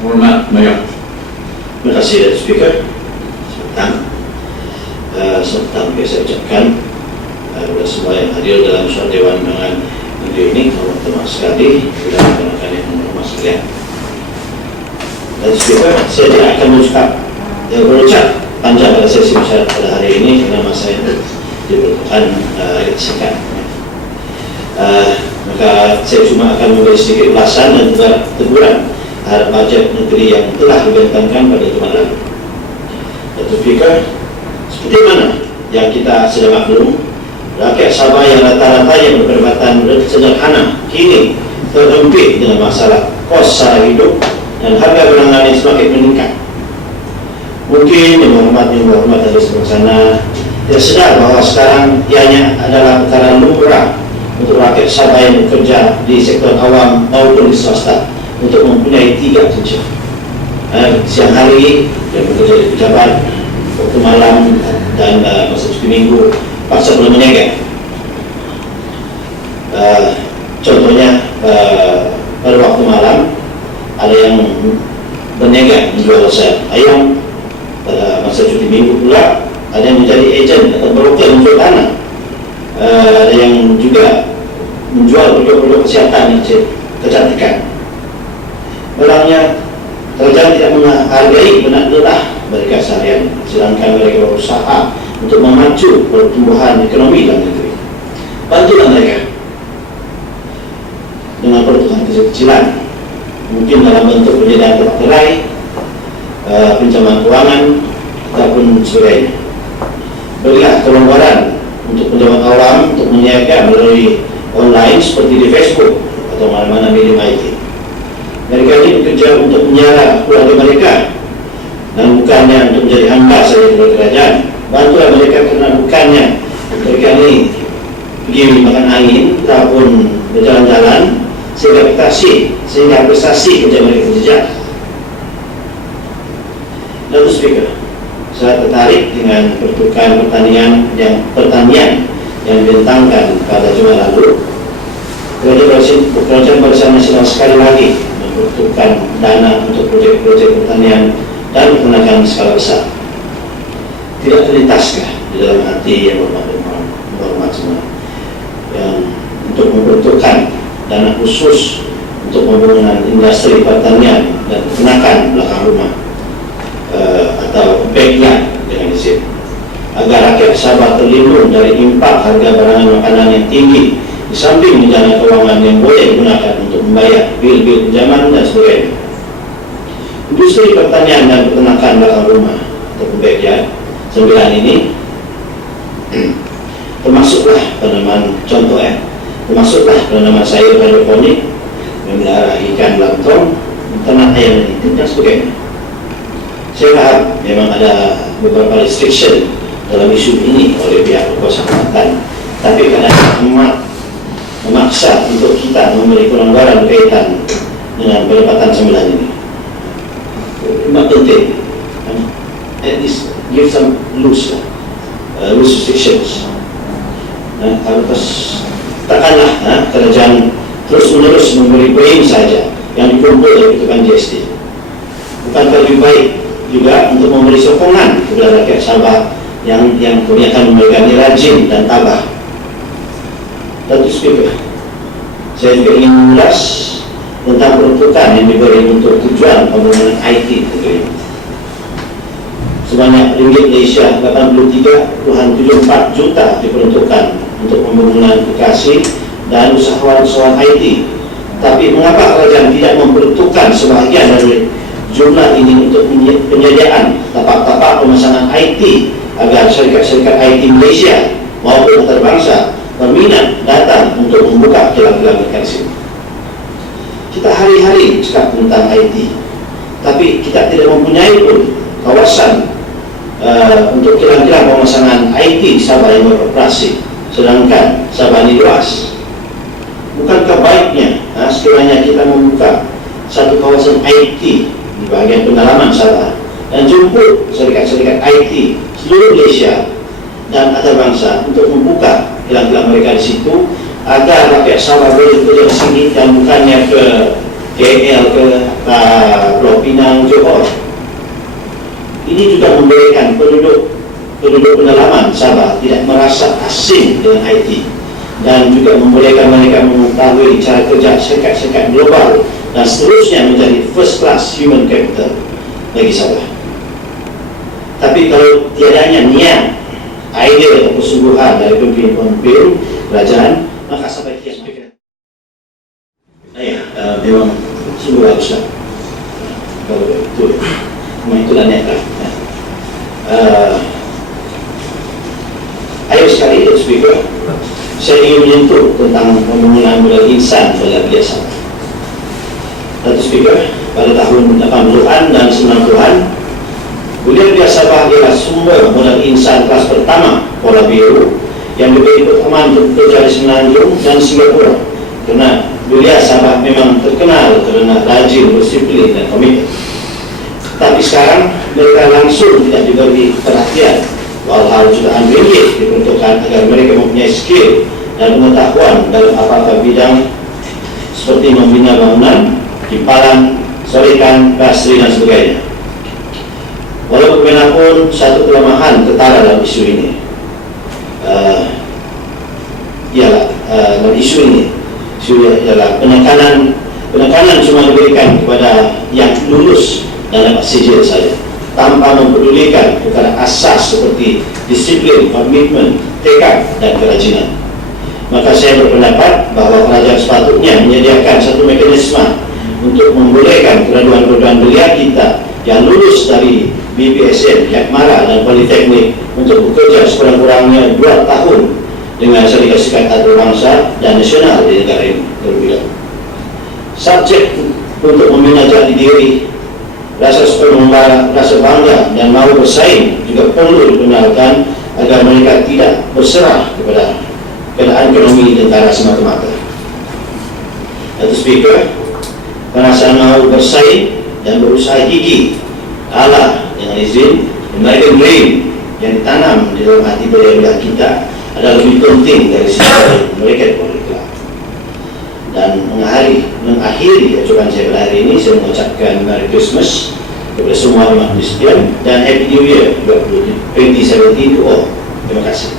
Hormat Mayor. Terima kasih Speaker. Sebentar. Uh, serta mungkin saya ucapkan uh, kepada semua yang hadir dalam suara Dewan Undangan negeri ini hormat terima sekali kepada rakan-rakan yang hormat sekalian. Datuk Speaker, saya tidak akan mengucap yang berucap panjang pada sesi masyarakat pada hari ini kerana masa yang diperlukan uh, singkat. Uh, maka saya cuma akan memberi sedikit ulasan dan juga teguran terhadap bajet negeri yang telah dibentangkan pada Jumat lalu. Datuk Speaker, seperti mana yang kita sudah maklum, rakyat Sabah yang rata-rata yang berpendapatan sederhana kini terhempit dengan masalah kos sara hidup dan harga barangan yang semakin meningkat. Mungkin yang menghormati yang menghormat dari sebelah sana tidak sedar bahawa sekarang ianya adalah perkara lumrah untuk rakyat Sabah yang bekerja di sektor awam maupun di swasta untuk mempunyai tiga kunci. Uh, siang hari yang bekerja di pejabat, waktu malam dan uh, masa cuti minggu paksa belum meniaga. Uh, contohnya uh, pada waktu malam ada yang berniaga menjual sayap ayam pada masa cuti minggu pula ada yang menjadi ejen atau broker menjual tanah uh, ada yang juga menjual produk-produk kesihatan yang Orangnya kerajaan tidak menghargai benar lelah mereka seharian sedangkan mereka berusaha untuk memacu pertumbuhan ekonomi dalam negeri. Bantulah mereka. Dengan peruntukan kecil-kecilan mungkin dalam bentuk penyediaan tempat gerai uh, pinjaman keuangan ataupun sebagainya. Berilah kelonggaran untuk penjaman awam untuk menyiapkan melalui online seperti di Facebook atau mana-mana media IT mereka ini bekerja untuk menyara keluarga mereka. Dan bukannya untuk menjadi hamba saja kerajaan. Bantulah mereka kerana bukannya mereka ini pergi makan angin ataupun berjalan-jalan sehingga prestasi sehingga prestasi kerja mereka terjejak Lalu Speaker saya tertarik dengan pertukaran pertanian yang pertanian yang dibentangkan pada Jumat lalu. Kerajaan Barisan Nasional sekali lagi membutuhkan dana untuk proyek-proyek pertanian dan peternakan skala besar. Tidak terlintaskah di dalam hati yang berhormat semua yang untuk membutuhkan dana khusus untuk pembangunan industri pertanian dan peternakan belakang rumah uh, atau backyard dengan izin agar rakyat Sabah terlindung dari impak harga barangan makanan yang tinggi di samping rencana keuangan yang boleh digunakan membayar bil-bil pinjaman dan sebagainya. Industri pertanian dan peternakan belakang rumah. Atau pembagian sembilan ini termasuklah tanaman contoh ya termasuklah tanaman sayur hidroponik memelihara ikan lantong ternak ayam dan dan sebagainya. Saya paham memang ada beberapa restriction dalam isu ini oleh pihak Kementerian tapi kadang amat memaksa untuk kita memberi pelonggaran berkaitan dengan pendapatan sembilan ini. Cuma penting, at least give some loose uh, loose restrictions. Nah, harus takkanlah nah, kerajaan terus menerus memberi poin saja yang dikumpul dari ketukan GST. Bukan lebih baik juga untuk memberi sokongan kepada rakyat Sabah yang yang kebanyakan mereka rajin dan tabah Datuk Speaker saya juga ingin mengulas tentang peruntukan yang diberi untuk tujuan pembangunan IT negeri sebanyak ringgit Malaysia 83.74 juta diperuntukkan untuk pembangunan aplikasi dan usahawan-usahawan IT tapi mengapa kerajaan tidak memperuntukkan sebahagian dari jumlah ini untuk penyediaan tapak-tapak pemasangan IT agar syarikat-syarikat IT Malaysia maupun antarabangsa berminat datang untuk membuka di sini. Kita hari-hari cakap tentang IT, tapi kita tidak mempunyai pun kawasan uh, untuk kilang-kilang pemasangan IT Sabah yang beroperasi, sedangkan Sabah ini luas. Bukankah baiknya uh, sekiranya kita membuka satu kawasan IT di bagian pengalaman Sabah dan jemput syarikat-syarikat IT seluruh Malaysia dan antarabangsa untuk membuka kilang-kilang mereka di situ agar rakyat Sabah boleh bekerja di sini dan bukannya ke KL ke uh, Pulau Pinang, Johor. Ini juga memberikan penduduk penduduk pedalaman Sabah tidak merasa asing dengan IT dan juga membolehkan mereka mengetahui cara kerja sekat-sekat global dan seterusnya menjadi first class human capital bagi Sabah. Tapi kalau tiadanya niat, idea atau kesungguhan dari pemimpin pemimpin kerajaan, maka sampai kias mereka. Ya, uh, memang sungguh baguslah. Kalau itu, memang itulah niatlah. Ya. Uh, ayo sekali, Speaker, saya ingin menyentuh tentang pembangunan modal insan pada biasa. Satu Speaker, pada tahun 80-an dan 90-an, Beliau biasa bahagialah sumber modal insan kelas pertama Kuala Biru yang diberi pertama untuk bekerja di Semenanjung dan Singapura kerana beliau Sabah memang terkenal kerana rajin, disiplin dan komitmen. Tapi sekarang mereka langsung tidak diberi perhatian hal-hal jutaan ringgit diperuntukkan agar mereka mempunyai skill dan pengetahuan dalam apa-apa bidang seperti membina bangunan, kimpalan, sorekan, basri dan sebagainya. Walau bagaimanapun satu kelemahan ketara dalam isu ini. Uh, ialah uh, dalam isu ini. Isu ialah penekanan penekanan cuma diberikan kepada yang lulus dapat sijil saja. Tanpa mempedulikan kepada asas seperti disiplin, komitmen, tekad dan kerajinan. Maka saya berpendapat bahawa kerajaan sepatutnya menyediakan satu mekanisme untuk membolehkan graduan-graduan belia kita yang lulus dari BPSN, Yakmara dan Politeknik untuk bekerja sekurang-kurangnya 2 tahun dengan Syarikat Sekat Antarabangsa dan Nasional di negara ini terlebih Subjek untuk membina jati diri, rasa sepenuhnya, rasa bangga dan mahu bersaing juga perlu dikenalkan agar mereka tidak berserah kepada keadaan ekonomi negara semata-mata. Satu speaker, perasaan mahu bersaing dan berusaha gigi Allah dengan izin American Dream yang ditanam di dalam hati belia kita adalah lebih penting dari sisi mereka mereka dan mengakhiri mengakhiri ucapan saya pada hari ini saya mengucapkan Merry Christmas kepada semua umat Kristian dan Happy New Year 2017 to all terima kasih